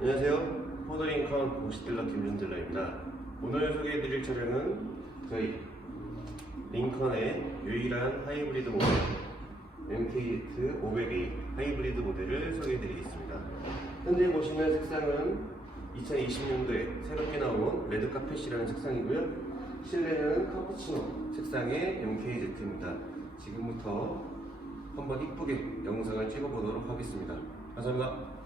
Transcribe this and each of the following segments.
안녕하세요. 포드링컨 오시딜러 김준딜러입니다. 오늘 소개해드릴 차량은 저희 링컨의 유일한 하이브리드 모델 MKZ 500A 하이브리드 모델을 소개해드리겠습니다. 현재 보시는 색상은 2020년도에 새롭게 나온 레드 카펫이라는 색상이고요. 실내는 카푸치노 색상의 MKZ입니다. 지금부터 한번 이쁘게 영상을 찍어보도록 하겠습니다. 감사합니다.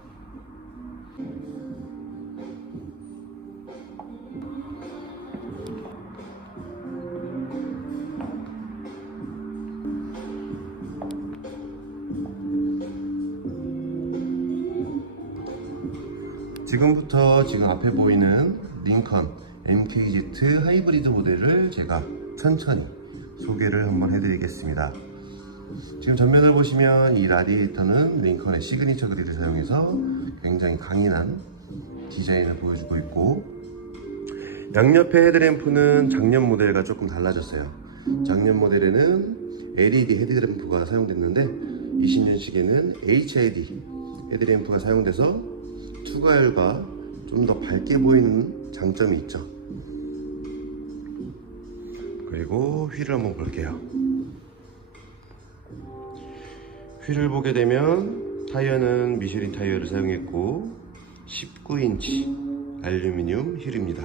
지금부터 지금 앞에 보이는 링컨 MKZ 하이브리드 모델을 제가 천천히 소개를 한번 해드리겠습니다. 지금 전면을 보시면 이 라디에이터는 링컨의 시그니처 그릴을 사용해서 굉장히 강인한 디자인을 보여주고 있고 양옆에 헤드램프는 작년 모델과 조금 달라졌어요. 작년 모델에는 LED 헤드램프가 사용됐는데 20년식에는 HID 헤드램프가 사용돼서 투과열과 좀 더 밝게 보이는 장점이 있죠. 그리고 휠을 한번 볼게요. 휠을 보게 되면 타이어는 미쉐린 타이어를 사용했고 19인치 알루미늄 휠입니다.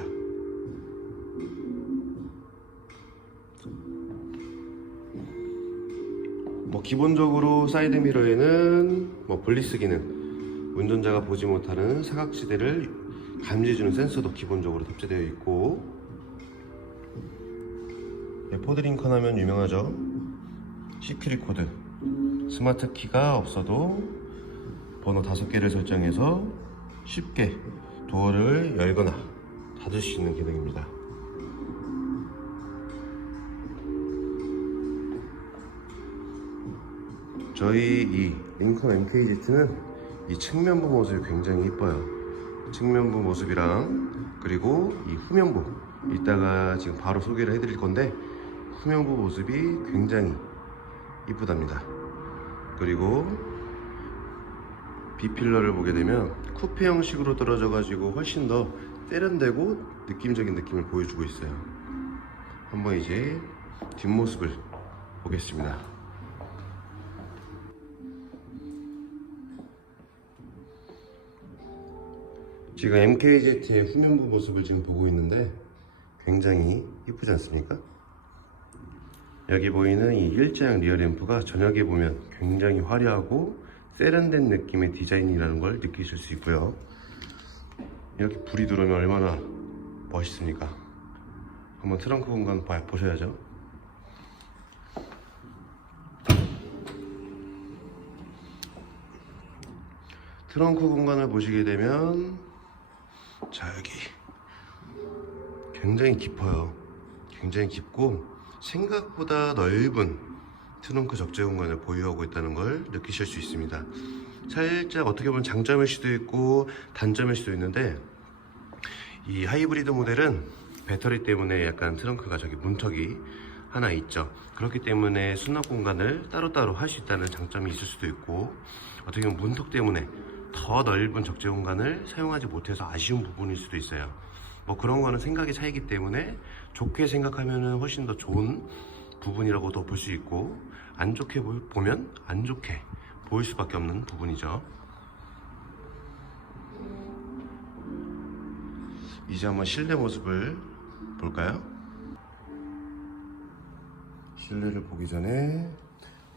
뭐 기본적으로 사이드 미러에는 뭐 블리스 기능, 운전자가 보지 못하는 사각지대를 감지해주는 센서도 기본적으로 탑재되어 있고 네, 포드링컨 하면 유명하죠. 시크릿 코드, 스마트 키가 없어도 번호 다섯 개를 설정해서 쉽게 도어를 열거나 닫을 수 있는 기능입니다. 저희 이 링컨 MKZ는 이 측면부 모습이 굉장히 이뻐요. 측면부 모습이랑 그리고 이 후면부 이따가 지금 바로 소개를 해드릴 건데 후면부 모습이 굉장히 이쁘답니다. 그리고 B필러를 보게 되면 쿠페 형식으로 떨어져 가지고 훨씬 더 세련되고 느낌적인 느낌을 보여주고 있어요. 한번 이제 뒷모습을 보겠습니다. 지금 MKZ의 후면부 모습을 지금 보고 있는데 굉장히 이쁘지 않습니까? 여기 보이는 이 일자형 리어 램프가 저녁에 보면 굉장히 화려하고 세련된 느낌의 디자인이라는 걸 느끼실 수 있고요. 이렇게 불이 들어오면 얼마나 멋있습니까? 한번 트렁크 공간 봐- 보셔야죠. 트렁크 공간을 보시게 되면 자 여기 굉장히 깊어요. 굉장히 깊고 생각보다 넓은 트렁크 적재 공간을 보유하고 있다는 걸 느끼실 수 있습니다. 살짝 어떻게 보면 장점일 수도 있고 단점일 수도 있는데 이 하이브리드 모델은 배터리 때문에 약간 트렁크가 저기 문턱이 하나 있죠. 그렇기 때문에 수납 공간을 따로따로 할 수 있다는 장점이 있을 수도 있고 어떻게 보면 문턱 때문에 더 넓은 적재 공간을 사용하지 못해서 아쉬운 부분일 수도 있어요. 뭐 그런 거는 생각의 차이기 때문에 좋게 생각하면 훨씬 더 좋은 부분이라고도 볼 수 있고 안 좋게 보- 보면 안 좋게 보일 수밖에 없는 부분이죠. 이제 한번 실내 모습을 볼까요? 실내를 보기 전에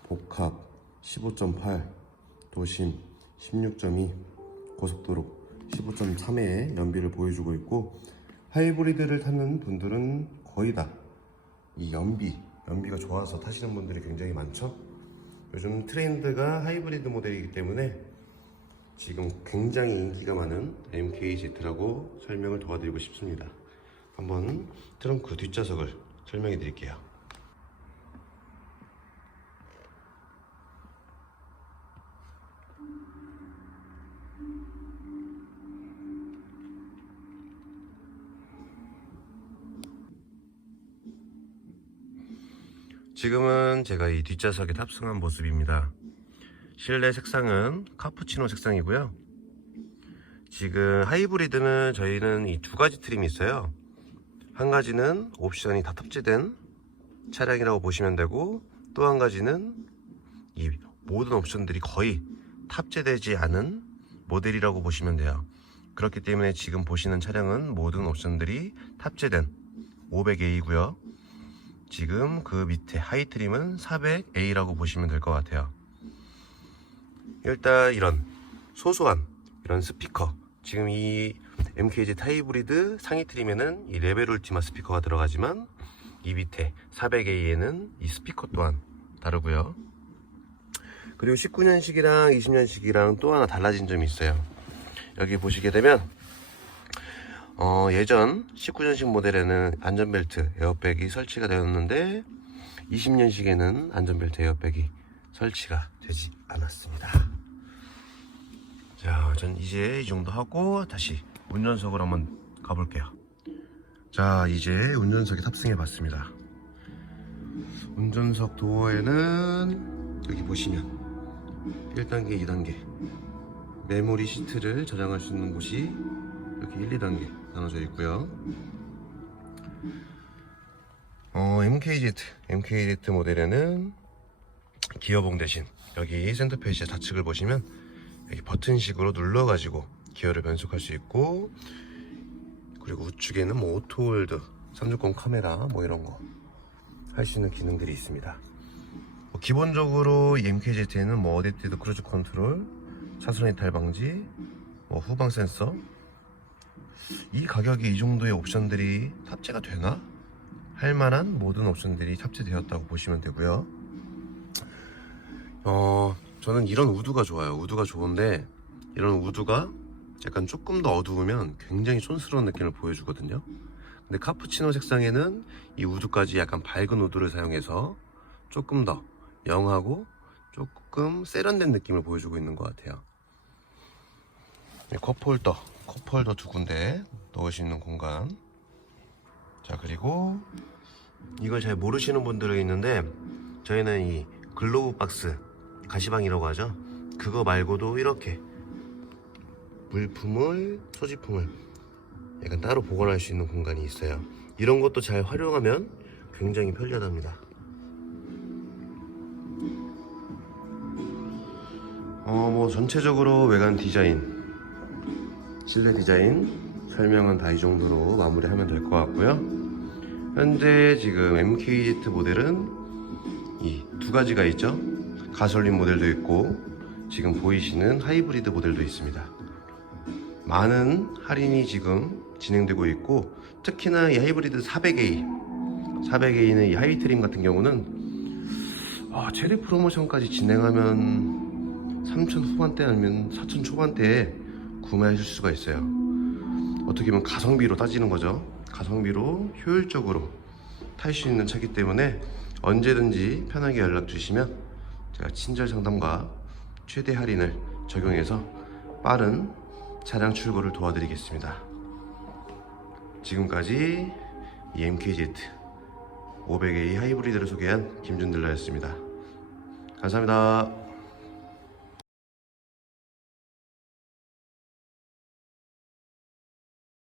복합 15.8, 도심 16.2, 고속도로 15.3의 연비를 보여주고 있고 하이브리드를 타는 분들은 거의 다 이 연비, 연비가 좋아서 타시는 분들이 굉장히 많죠. 요즘 트렌드가 하이브리드 모델이기 때문에 지금 굉장히 인기가 많은 MKZ라고 설명을 도와드리고 싶습니다. 한번 트렁크 뒷좌석을 설명해 드릴게요. 지금은 제가 이 뒷좌석에 탑승한 모습입니다. 실내 색상은 카푸치노 색상이고요. 지금 하이브리드는 저희는 이 두 가지 트림이 있어요. 한 가지는 옵션이 다 탑재된 차량이라고 보시면 되고 또 한 가지는 이 모든 옵션들이 거의 탑재되지 않은 모델이라고 보시면 돼요. 그렇기 때문에 지금 보시는 차량은 모든 옵션들이 탑재된 500A고요. 지금 그 밑에 하이 트림은 400A라고 보시면 될 것 같아요. 일단 이런 소소한 이런 스피커 지금 이 MKZ 타이브리드 상위 트림에는 이 레벨 울티마 스피커가 들어가지만 이 밑에 400A에는 이 스피커 또한 다르고요. 그리고 19년식이랑 20년식이랑 또 하나 달라진 점이 있어요. 여기 보시게 되면 어, 예전 19년식 모델에는 안전벨트 에어백이 설치가 되었는데 20년식에는 안전벨트 에어백이 설치가 되지 않았습니다. 자, 전 이제 이 정도 하고 다시 운전석으로 한번 가볼게요. 자, 이제 운전석에 탑승해 봤습니다. 운전석 도어에는 여기 보시면 1단계, 2단계 메모리 시트를 저장할 수 있는 곳이 이렇게 1, 2단계 나눠져 있고요. 어, MKZ, MKZ 모델에는 기어봉 대신 여기 센터페이지 좌측을 보시면 여기 버튼식으로 눌러가지고 기어를 변속할 수 있고 그리고 우측에는 뭐 오토홀드, 360 카메라 뭐 이런 거 할 수 있는 기능들이 있습니다. 뭐 기본적으로 이 MKZ에는 뭐 어댑티드 크루즈 컨트롤, 차선 이탈 방지, 뭐 후방 센서 이 가격에 이 정도의 옵션들이 탑재가 되나? 할 만한 모든 옵션들이 탑재되었다고 보시면 되고요. 어, 저는 이런 우드가 좋아요. 우드가 좋은데 이런 우드가 약간 조금 더 어두우면 굉장히 촌스러운 느낌을 보여주거든요. 근데 카푸치노 색상에는 이 우드까지 약간 밝은 우드를 사용해서 조금 더 영하고 조금 세련된 느낌을 보여주고 있는 것 같아요. 네, 컵홀더, 컵홀더 두 군데 넣을 수 있는 공간. 자, 그리고 이걸 잘 모르시는 분들이 있는데 저희는 이 글로브 박스 가시방이라고 하죠. 그거 말고도 이렇게 물품을 소지품을 약간 따로 보관할 수 있는 공간이 있어요. 이런 것도 잘 활용하면 굉장히 편리하답니다. 어, 뭐 전체적으로 외관 디자인, 실내 디자인 설명은 다이 정도로 마무리하면 될 것 같고요. 현재 지금 MKZ 모델은 이 두 가지가 있죠. 가솔린 모델도 있고 지금 보이시는 하이브리드 모델도 있습니다. 많은 할인이 지금 진행되고 있고 특히나 이 하이브리드 400A 400A는 이 하이트림 같은 경우는 아, 최대 프로모션까지 진행하면 3천 후반대 아니면 4천 초반대에 구매하실 수가 있어요 어떻게 보면 가성비로 따지는 거죠 가성비로 효율적으로 탈 수 있는 차기 때문에 언제든지 편하게 연락 주시면 제가 친절 상담과 최대 할인을 적용해서 빠른 차량 출고를 도와드리겠습니다. 지금까지 이 MKZ 500A 하이브리드를 소개한 김준들라였습니다. 감사합니다.